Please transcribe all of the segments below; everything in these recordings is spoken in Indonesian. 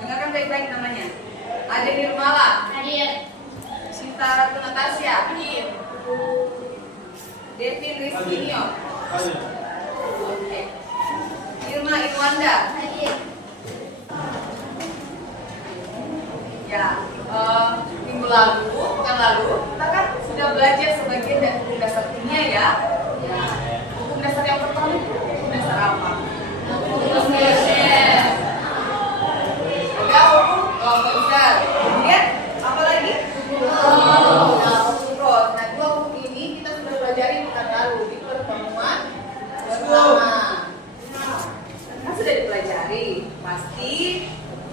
Dengarkan baik-baik namanya. Ade Nirmala. Hadir. Sinta Ratu Natasya. Hadir. Devin Rizkinio. Hadir. Oke. Irma Irwanda. Hadir. Ya, minggu lalu, pekan lalu, kita kan sudah belajar sebagian dari hukum dasar kimia ya. Ya. Hukum dasar yang pertama itu hukum dasar apa? Hukum dasar. Ada hukum dasar. Kemudian apa lagi? Cross. Nah, dua hukum ini kita sudah pelajari pekan lalu di pertemuan pertama. Kan sudah dipelajari, pasti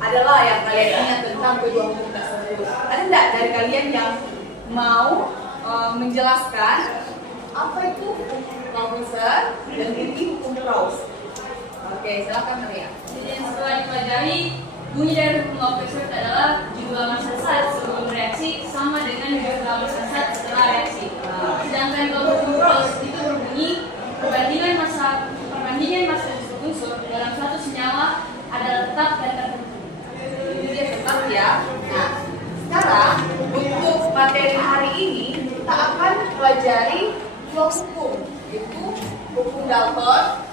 adalah yang kalian ingat tentang kedua hukum dasar itu. Ada enggak dari kalian yang mau menjelaskan apa itu hukum Lavoisier dan ini hukum Gauss? Oke, silakan Maria. Jadi setelah dipelajari, bunyi dari hukum Lavoisier adalah jumlah massa zat sebelum reaksi sama dengan jumlah massa zat setelah reaksi. Sedangkan kalau hukum Gauss itu berbunyi perbandingan massa unsur dalam satu senyawa adalah tetap dan tertentu. Ini dia tetap ya. Nah, sekarang untuk materi hari ini kita akan pelajari dua hukum, yaitu hukum Dalton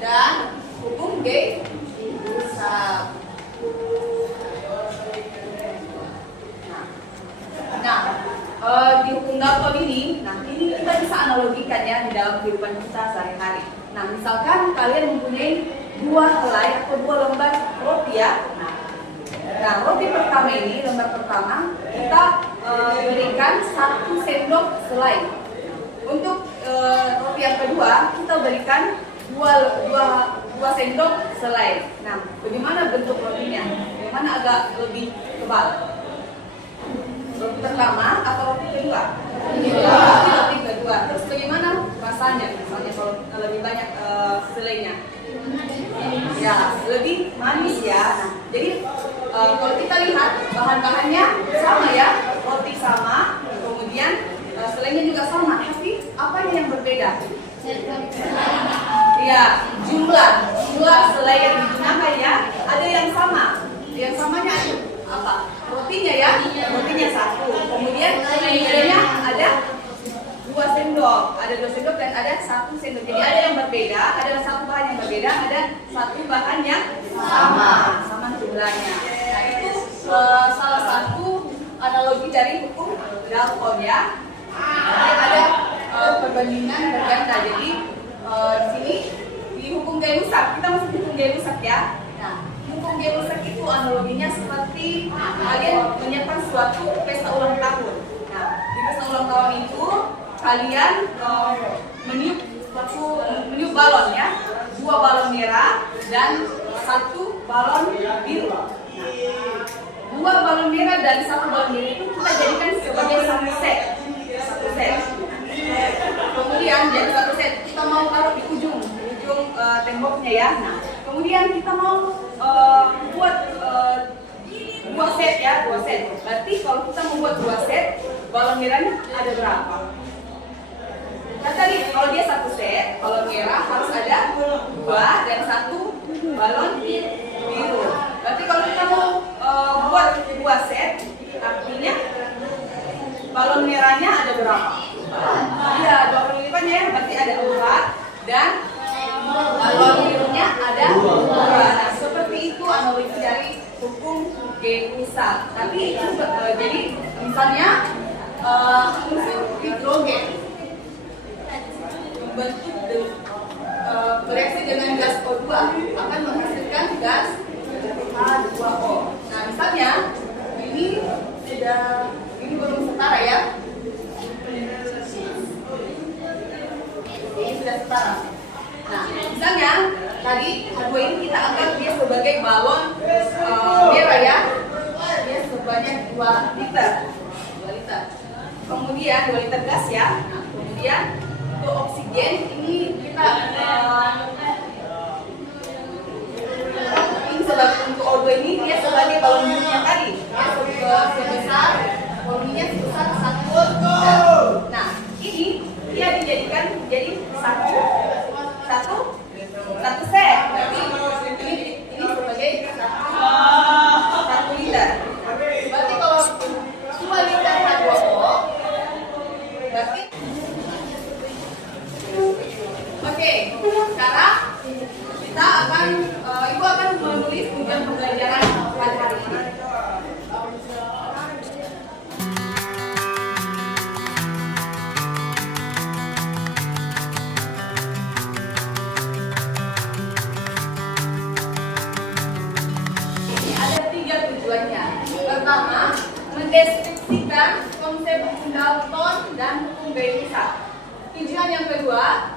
dan hukum Gay-Lussac. Nah, di hukum Dalton ini kita bisa analogikan ya di dalam kehidupan kita sehari-hari. Nah, misalkan kalian mempunyai dua helai atau dua lembar roti ya. Nah, roti pertama ini, lembar pertama, kita berikan 1 sendok selai. Untuk roti yang kedua, kita berikan 2 sendok selai. Nah, bagaimana bentuk rotinya? Bagaimana agak lebih tebal? Roti pertama atau roti kedua? Roti kedua. Terus bagaimana rasanya? Misalnya kalau lebih banyak selainya? Ya, lebih manis ya. Nah, jadi kalau kita lihat bahan-bahannya sama ya, roti sama, kemudian selainya juga sama. Tapi apa yang berbeda? Ya, jumlah selai yang digunakan ya, ada yang sama. Yang samanya apa? Rotinya ya, rotinya 1. Kemudian selainya ada 2 sendok, ada 2 sendok dan ada 1 sendok. Jadi ada yang berbeda, ada 1 bahan yang berbeda, ada 1 bahan yang sama jumlahnya. Nah, itu salah satu analogi dari hukum Dalton ya. Ada perbandingan berganda. Jadi di sini di hukum Gay-Lussac, kita masuk hukum Gay-Lussac ya. Nah, hukum Gay-Lussac itu analoginya seperti kalian menyiapkan suatu pesta ulang tahun. Nah, di pesta ulang tahun itu kalian meniup balon ya, 2 balon merah dan 1 balon biru. Nah, 2 balon merah dan 1 balon biru itu kita jadikan sebagai satu set. Kemudian jadi 1 set kita mau taruh di ujung temboknya ya. Nah, kemudian kita mau buat 2 set ya, 2 set. Berarti kalau kita membuat 2 set, balon merahnya ada berapa? Nah, tadi kalau dia 1 set, balon merah harus ada 2 dan 1 balon biru. Berarti kalau kita mau buat 2 set, artinya balon merahnya ada berapa? Iya, 2 kali lipatnya ya, berarti ada 4 dan balon birunya ada 2. Nah, seperti itu analogi dari hukum Gay-Lussac. Tapi jadi misalnya unsur hidrogen membentuk bereaksi dengan gas O2 akan menghasilkan gas H2O. Nah, misalnya ini belum setara ya. bertaraf. Nah, misalnya tadi H2 ini kita anggap dia sebagai balon merah ya. Dia sebanyak 2 liter. 2 liter. Kemudian 2 liter gas ya. Nah, kemudian untuk oksigen ini kita ini sebagai untuk O2 ini dia sebagai balon birunya tadi. Dia sebesar volumenya sebesar 1 liter. Nah, ini dia dijadikan jadi satu set. Berarti ini sebagai 1 liter. Berarti kalau 2 liter H2O berarti oke, sekarang kita akan Ibu akan menulis tujuan pembelajaran pada hari ini. Ada 3 tujuannya. Pertama, mendeskripsikan konsep hukum Dalton dan hukum Gay-Lussac. Tujuan yang kedua,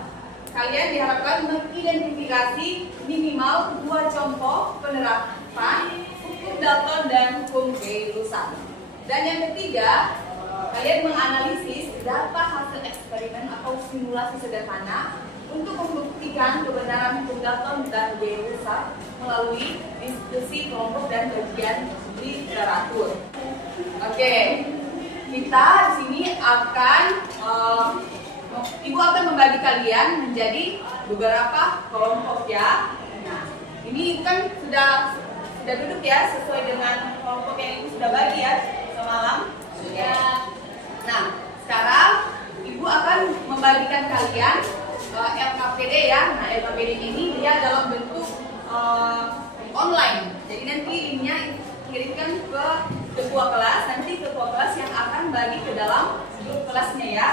kalian diharapkan mengidentifikasi minimal 2 contoh penerapan hukum Dalton dan hukum Gay-Lussac. Dan yang ketiga, kalian menganalisis data hasil eksperimen atau simulasi sederhana untuk membuktikan kebenaran hukum Dalton dan Gay-Lussac melalui diskusi kelompok dan kajian literatur. Oke, kita di sini akan Ibu akan membagi kalian menjadi beberapa kelompok ya. Nah, ini Ibu kan sudah duduk ya sesuai dengan kelompok yang Ibu sudah bagi ya semalam. Ya. Nah, sekarang Ibu akan membagikan kalian LKPD ya. Nah, LKPD ini dia dalam bentuk online. Jadi nanti linknya kirimkan ke ketua kelas. Nanti ketua kelas yang akan bagi ke dalam grup kelasnya ya.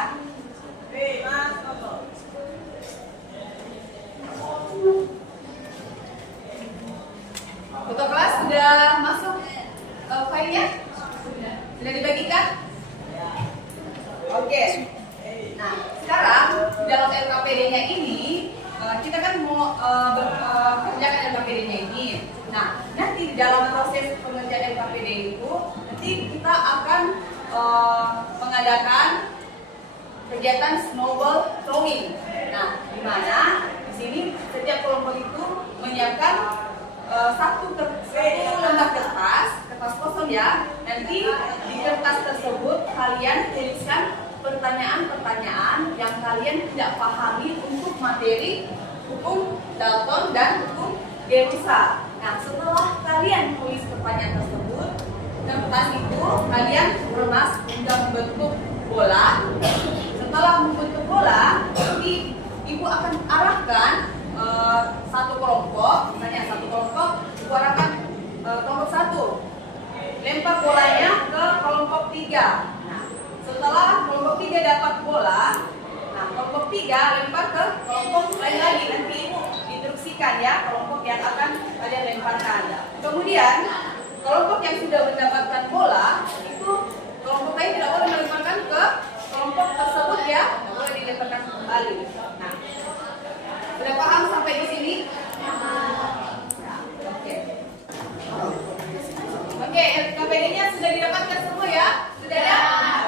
Ketua kelas sudah masuk filenya? Sudah dibagikan? Oke. Nah, sekarang dalam LKPD-nya ini kita kan mau kerjakan LKPD-nya ini. Nah, nanti dalam proses pengerjaan LKPD itu nanti kita akan mengadakan kegiatan snowball throwing. Nah, di mana di sini setiap kelompok itu menyiapkan satu lembar kertas kosong ya. Nanti di kertas tersebut kalian tuliskan pertanyaan-pertanyaan yang kalian tidak pahami untuk materi hukum Dalton dan hukum Gay-Lussac. Nah, setelah kalian tulis pertanyaan tersebut, kertas itu kalian remas hingga membentuk bola. Setelah membentuk bola, nanti Ibu akan arahkan satu kelompok, misalnya satu kelompok, Ibu arahkan kelompok 1, lempar bolanya ke kelompok 3. Nah, setelah kelompok 3 dapat bola, nah kelompok 3 lempar ke kelompok lain lagi. Nanti Ibu instruksikan ya kelompok yang akan kalian lemparkan. Kemudian kelompok yang sudah mendapatkan bola itu kelompok lain tidak boleh melemparkan ke kelompok tersebut ya, tidak boleh dilemparkan kembali. Nah, sudah paham sampai di sini? Oke. Oke, LKPD-nya sudah didapatkan semua ya? Sudah ya?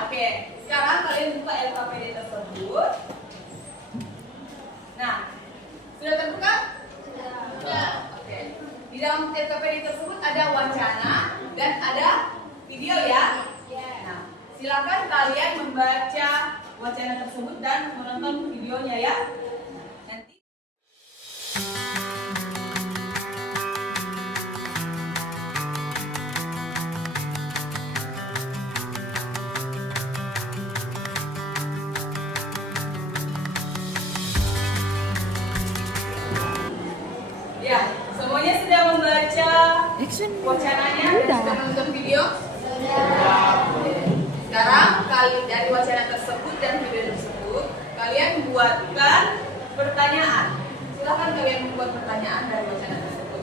Oke. Sekarang kalian buka LKPD tersebut. Nah, sudah terbuka? Sudah. Oke. Di dalam LKPD tersebut ada wacana dan ada video ya? Nah, silakan kalian membaca wacana tersebut dan menonton videonya ya. Nanti. Ya, semuanya sudah membaca wacananya dan sudah menonton video? Sekarang kalian dari wacana tersebut dan video tersebut, kalian buatkan pertanyaan. Silakan kalian membuat pertanyaan dari wacana tersebut.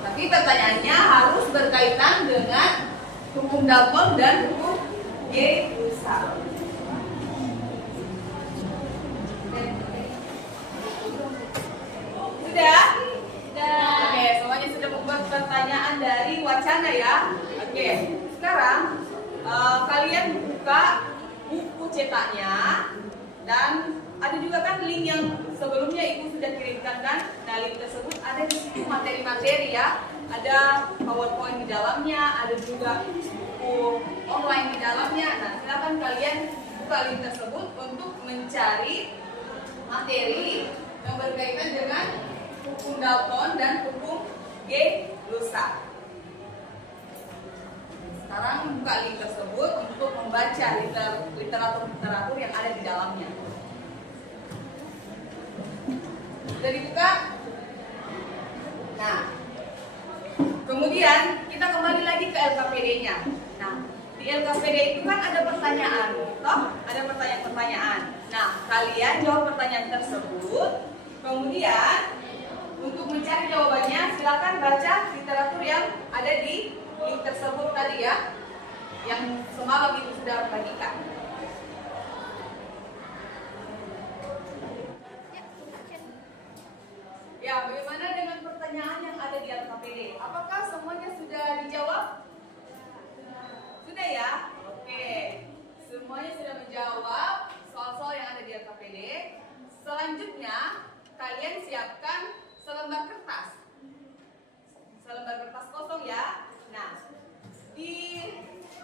Tapi pertanyaannya harus berkaitan dengan hukum Dalton dan hukum G-Russell. Sudah? Oke, semuanya sudah membuat pertanyaan dari wacana ya. Oke, sekarang kalian buka buku cetaknya dan ada juga kan link yang sebelumnya Ibu sudah kirimkan kan. Nah, link tersebut ada di situ materi-materi ya. Ada PowerPoint di dalamnya, ada juga buku online di dalamnya. Nah, silakan kalian buka link tersebut untuk mencari materi yang berkaitan dengan hukum Dalton dan hukum G-Russell. Sekarang buka link tersebut untuk membaca literatur yang ada di dalamnya. Sudah dibuka? Nah, kemudian kita kembali lagi ke LKPD-nya. Nah, di LKPD itu kan ada pertanyaan, toh? Ada pertanyaan-pertanyaan. Nah, kalian jawab pertanyaan tersebut. Kemudian untuk mencari jawabannya, silakan baca literatur yang ada di link tersebut tadi ya, yang semalam Ibu sudah bagikan. Ya, bagaimana dengan pertanyaan yang ada di LKPD? Apakah semuanya sudah dijawab? Sudah ya? Oke, semuanya sudah menjawab soal-soal yang ada di LKPD. Selanjutnya, kalian siapkan selembar kertas. Selembar kertas kosong ya. Nah, di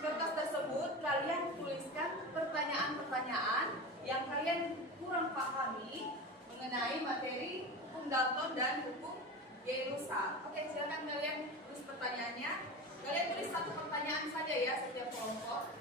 kertas tersebut kalian tuliskan pertanyaan-pertanyaan yang kalian kurang pahami mengenai materi hukum Dalton dan hukum G-Russell. Oke, silakan kalian tulis pertanyaannya. Kalian tulis satu pertanyaan saja ya setiap kelompok.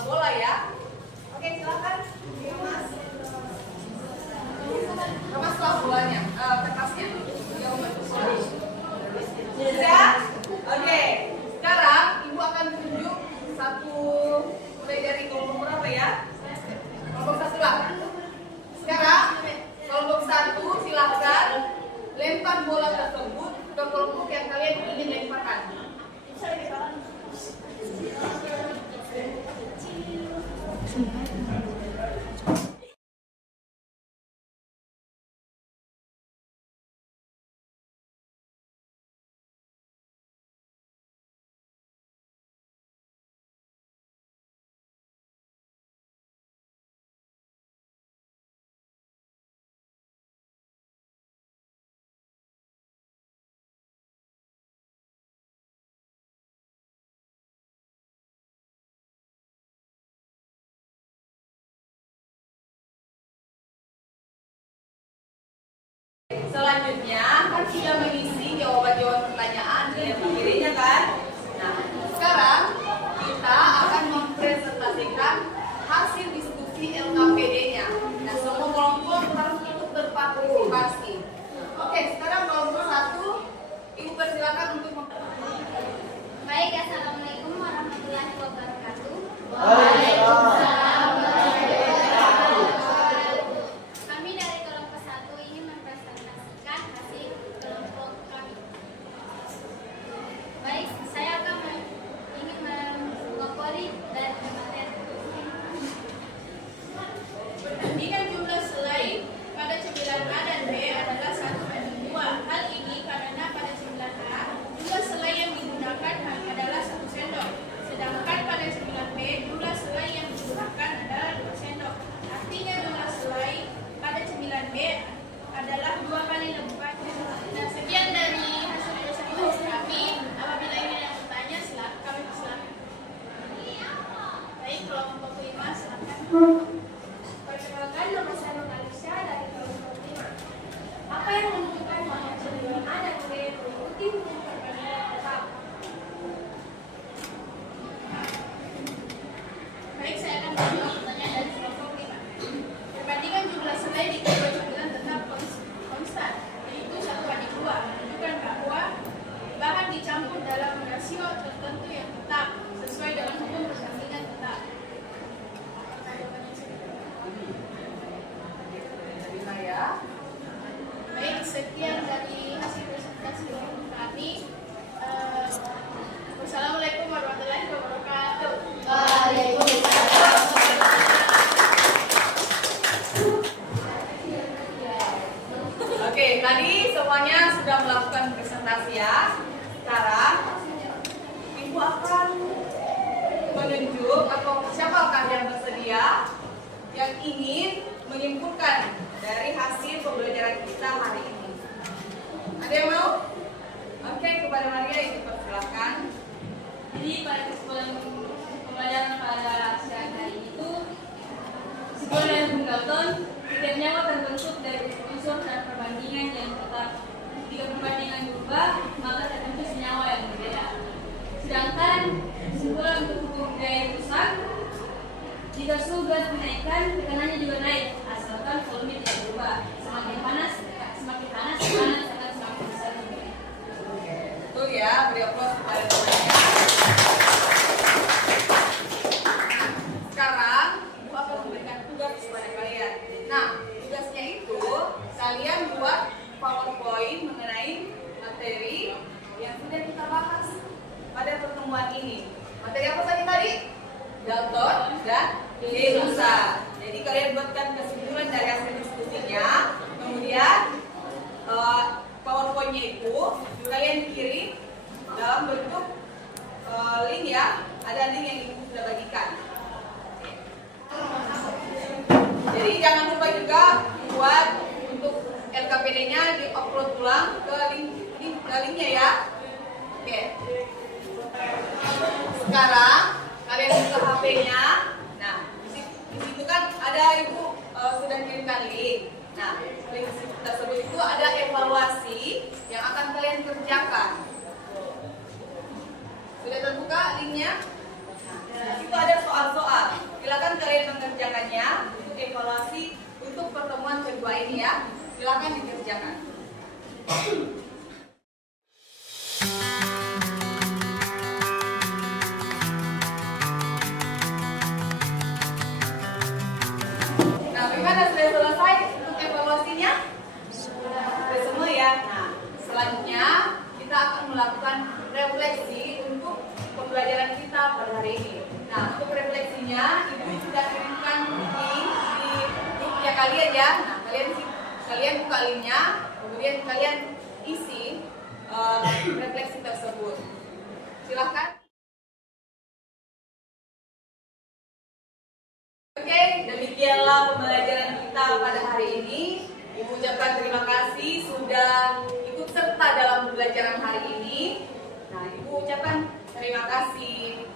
Bola ya. Oke, silakan dikemas. Kemaslah bolanya, kertasnya. Yang membentuk bola. Sudah? Oke. Sekarang Ibu akan tunjuk satu, mulai dari kelompok berapa ya? Kelompok 1 lah. Sekarang kelompok 1 silakan lempar bola tersebut ke kelompok yang kalian ingin lemparkan. Selanjutnya kan sudah mengisi jawaban-jawaban pertanyaan di LKPD-nya kan. Nah, sekarang kita akan mempresentasikan hasil diskusi LKPD-nya. Nah, semua kelompok harus ikut berpartisipasi. Oke, sekarang kelompok 1, Ibu persilakan untuk Baik, assalamualaikum warahmatullahi wabarakatuh. Waalaikumsalam. Kami dari kelompok 1 ingin mempresentasikan hasil kelompok kami. Baik, saya ingin mengopori dari materi. Perbandingan jumlah selai pada cemilan A dan B adalah 1:2. Hal ini karena pada cemilan A, jumlah selai yang digunakan adalah 1 sendok. Sedangkan pada cemilan B, jumlah selai yang digunakan tertentu yang tetap sesuai dengan hukum pertandingan tetap. Terima ya. Baik, sekian dari hasil presentasi kami. Wassalamualaikum warahmatullahi wabarakatuh. Waalaikumsalam. Oke, tadi semuanya sudah melakukan presentasi ya. Sekarang Ibu akan menunjuk atau siapakah yang bersedia yang ingin menyimpulkan dari hasil pembelajaran kita hari ini. Ada yang mau? Oke, kepada Maria dipersilakan. Jadi pada kesimpulan pembelajaran pada siang hari itu, kesimpulan dari Bung Dalton, setiap nyawa terbentuk dari unsur dan perbandingan yang tetap. Jika perbandingan berubah, maka terbentuk senyawa yang berbeda. Sedangkan kesimpulan untuk hukum daya rusak, jika suhu gas dinaikkan, tekanannya juga naik, asalkan volume tidak berubah. Semakin panas akan semakin besar. Betul ya, beri aplaus kepada temannya. Sekarang Ibu akan memberikan tugas kepada kalian. Nah, tugasnya itu kalian buat PowerPoint mengenai materi yang sudah kita bahas pada pertemuan ini. Materi apa saja tadi? Dalton dan Derusa. Jadi kalian buatkan kesimpulan dari hasil diskusinya. Kemudian PowerPoint-nya itu kalian kirim dalam bentuk link ya. Ada link yang Ibu sudah bagikan. Jadi jangan lupa juga buat untuk LKPD-nya di-upload ulang ke linknya ya. Oke. Sekarang kalian buka HP-nya. Nah, di situ kan ada Ibu sudah kirimkan link. Nah, link tersebut itu ada evaluasi yang akan kalian kerjakan. Sudah terbuka linknya? Nah, itu ada soal-soal. Silakan kalian mengerjakannya untuk evaluasi untuk pertemuan kedua ini ya. Silakan dikerjakan. Nah, bagaimana sudah selesai untuk evaluasinya? Sudah semua ya. Nah, selanjutnya kita akan melakukan refleksi untuk pembelajaran kita pada hari ini. Nah, untuk refleksinya Ibu sudah kirimkan link di grupnya kalian ya. Nah, kalian buka linknya, kemudian kalian isi refleksi tersebut. Silahkan. Oke, demikianlah pembelajaran kita pada hari ini. Ibu ucapkan terima kasih sudah ikut serta dalam pembelajaran hari ini. Nah, Ibu ucapkan terima kasih.